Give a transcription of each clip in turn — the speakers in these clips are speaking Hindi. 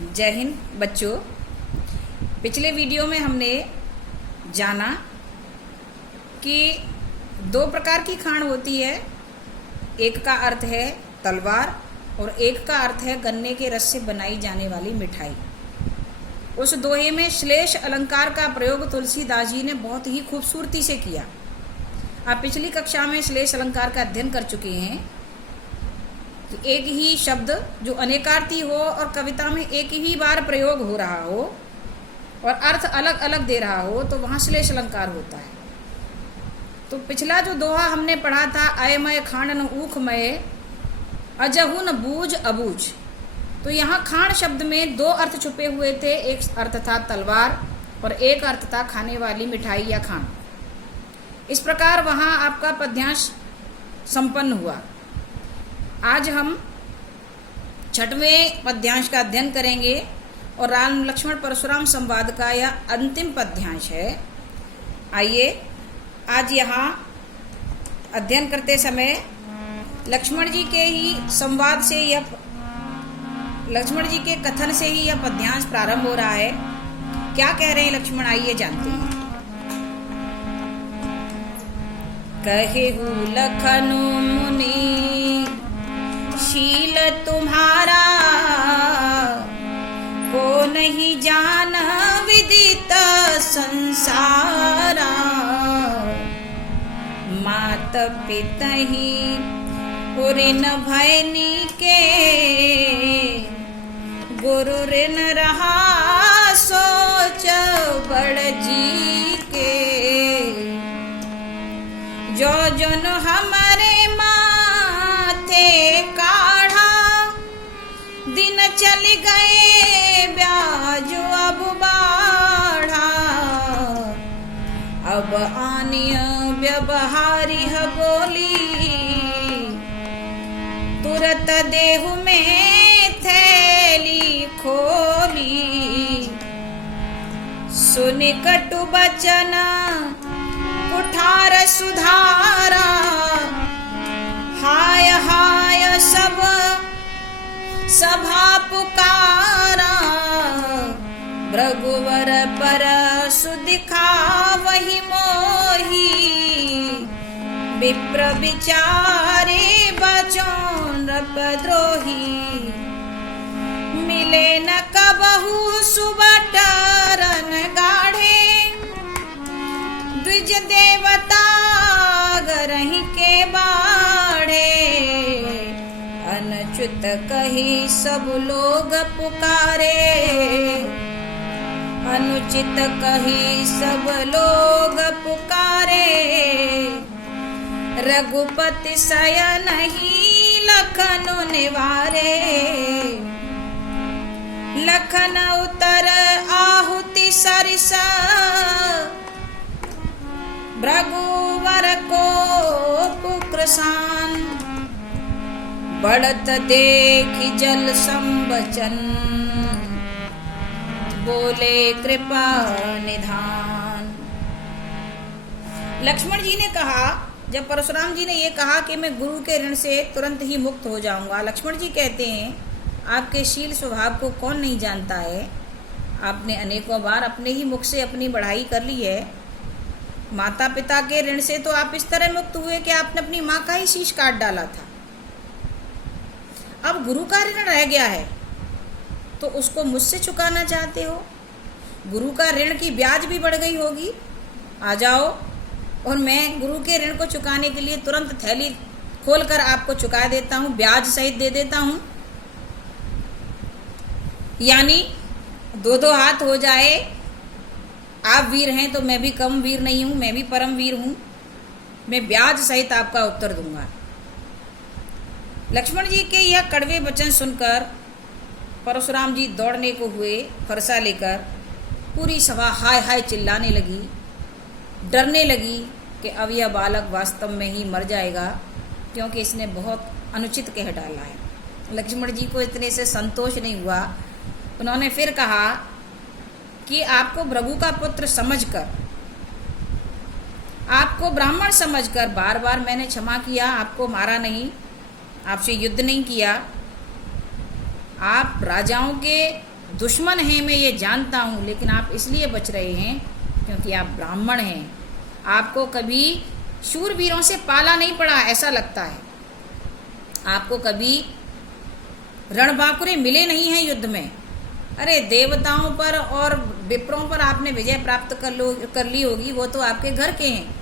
जय हिंद बच्चों। पिछले वीडियो में हमने जाना कि दो प्रकार की खांड होती है। एक का अर्थ है तलवार और एक का अर्थ है गन्ने के रस से बनाई जाने वाली मिठाई। उस दोहे में श्लेष अलंकार का प्रयोग तुलसीदास जी ने बहुत ही खूबसूरती से किया। आप पिछली कक्षा में श्लेष अलंकार का अध्ययन कर चुके हैं कि एक ही शब्द जो अनेकार्थी हो और कविता में एक ही बार प्रयोग हो रहा हो और अर्थ अलग अलग दे रहा हो तो वहाँ श्लेष अलंकार होता है। तो पिछला जो दोहा हमने पढ़ा था अयमय खांडन ऊखमय अजहुन बूझ अबूझ, तो यहाँ खांड शब्द में दो अर्थ छुपे हुए थे। एक अर्थ था तलवार और एक अर्थ था खाने वाली मिठाई या खांड। इस प्रकार वहाँ आपका पद्यांश संपन्न हुआ। आज हम छठवें पद्यांश का अध्ययन करेंगे और राम लक्ष्मण परशुराम संवाद का यह अंतिम पद्यांश है। आइए आज यहाँ अध्ययन करते समय लक्ष्मण जी के ही संवाद से लक्ष्मण जी के कथन से ही यह पद्यांश प्रारंभ हो रहा है। क्या कह रहे हैं लक्ष्मण, आइए जानते हैं। कहेहु लखनु मुनि शील तुम्हारा, को नहीं जान विदित संसारा। मात पितहि पुरिन भयनी के, गुरु ऋण रहा सोच बड़ जी के। जो जन हमारे माथे काढ़ा, दिन चल गए ब्याज अब बाढ़ा। अब आनिय व्यवहारी है बोली, तुरत देहु में थैली खोली। सुन कटु बचन कुठार सुधारा, हाय हाय सब सभा पुकारा। भृगुवर पर सुदिखा वही मोही, विप्र विचारे बचों नृपद्रोही। मिले न कबहु सुबटरन गाढ़े, द्विज देवता गरहि के बाढ़े। अनच्युत कही सब लोग पुकारे, अनुचित कही सब लोग पुकारे। रघुपति शयन ही लखनु निवारे, लखन उतर आहुति सरिस। भृगुवर को पुक्रसान, बढ़त देखि जल संबचन। बोले कृपा निधान। लक्ष्मण जी ने कहा, जब परशुराम जी ने ये कहा कि मैं गुरु के ऋण से तुरंत ही मुक्त हो जाऊंगा, लक्ष्मण जी कहते हैं आपके शील स्वभाव को कौन नहीं जानता है। आपने अनेकों बार अपने ही मुख से अपनी बढ़ाई कर ली है। माता पिता के ऋण से तो आप इस तरह मुक्त हुए कि आपने अपनी माँ का ही शीश काट डाला था। अब गुरु का ऋण रह गया है तो उसको मुझसे चुकाना चाहते हो। गुरु का ऋण की ब्याज भी बढ़ गई होगी। आ जाओ और मैं गुरु के ऋण को चुकाने के लिए तुरंत थैली खोलकर आपको चुका देता हूँ, ब्याज सहित दे देता हूँ। यानी दो दो हाथ हो जाए। आप वीर हैं तो मैं भी कम वीर नहीं हूँ, मैं भी परम वीर हूँ। मैं ब्याज सहित आपका उत्तर दूंगा। लक्ष्मण जी के यह कड़वे वचन सुनकर परशुराम जी दौड़ने को हुए फरसा लेकर। पूरी सभा हाय हाय चिल्लाने लगी, डरने लगी कि अब यह बालक वास्तव में ही मर जाएगा, क्योंकि इसने बहुत अनुचित कह डाला है। लक्ष्मण जी को इतने से संतोष नहीं हुआ। उन्होंने फिर कहा कि आपको भृगु का पुत्र समझकर, आपको ब्राह्मण समझकर बार बार मैंने क्षमा किया, आपको मारा नहीं, आपसे युद्ध नहीं किया। आप राजाओं के दुश्मन हैं, मैं ये जानता हूँ, लेकिन आप इसलिए बच रहे हैं क्योंकि आप ब्राह्मण हैं। आपको कभी शूरवीरों से पाला नहीं पड़ा, ऐसा लगता है। आपको कभी रणबांकुरे मिले नहीं हैं युद्ध में। अरे देवताओं पर और विप्रों पर आपने विजय प्राप्त कर ली होगी, वो तो आपके घर के हैं।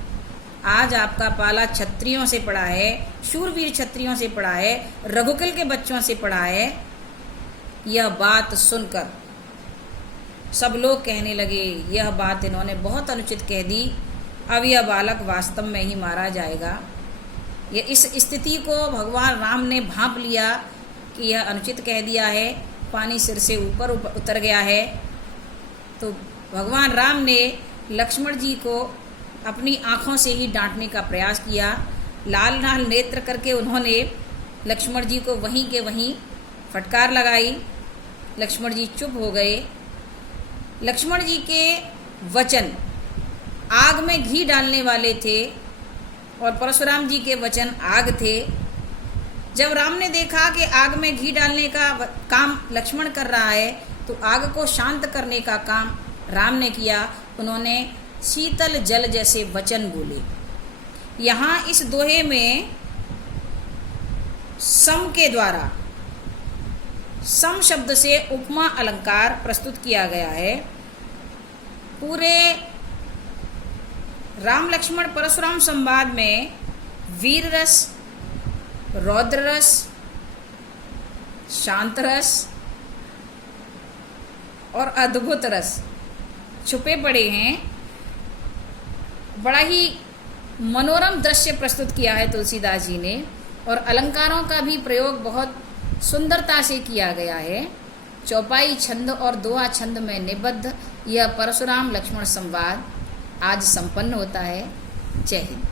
आज आपका पाला क्षत्रियों से पड़ा है, शूरवीर क्षत्रियों से पड़ा है, रघुकुल के बच्चों से पड़ा है। यह बात सुनकर सब लोग कहने लगे, यह बात इन्होंने बहुत अनुचित कह दी, अब यह बालक वास्तव में ही मारा जाएगा। ये इस स्थिति को भगवान राम ने भांप लिया कि यह अनुचित कह दिया है, पानी सिर से ऊपर उतर गया है। तो भगवान राम ने लक्ष्मण जी को अपनी आँखों से ही डांटने का प्रयास किया। लाल लाल नेत्र करके उन्होंने लक्ष्मण जी को वहीं के वहीं फटकार लगाई। लक्ष्मण जी चुप हो गए। लक्ष्मण जी के वचन आग में घी डालने वाले थे और परशुराम जी के वचन आग थे। जब राम ने देखा कि आग में घी डालने का काम लक्ष्मण कर रहा है, तो आग को शांत करने का काम राम ने किया। उन्होंने शीतल जल जैसे वचन बोले। यहाँ इस दोहे में सम के द्वारा, सम शब्द से उपमा अलंकार प्रस्तुत किया गया है। पूरे राम लक्ष्मण परशुराम संवाद में वीर रस, रौद्र रस, शांत रस और अद्भुत रस छुपे पड़े हैं। बड़ा ही मनोरम दृश्य प्रस्तुत किया है तुलसीदास जी ने, और अलंकारों का भी प्रयोग बहुत सुंदरता से किया गया है। चौपाई छंद और दोहा छंद में निबद्ध यह परशुराम लक्ष्मण संवाद आज संपन्न होता है। जय हिंद।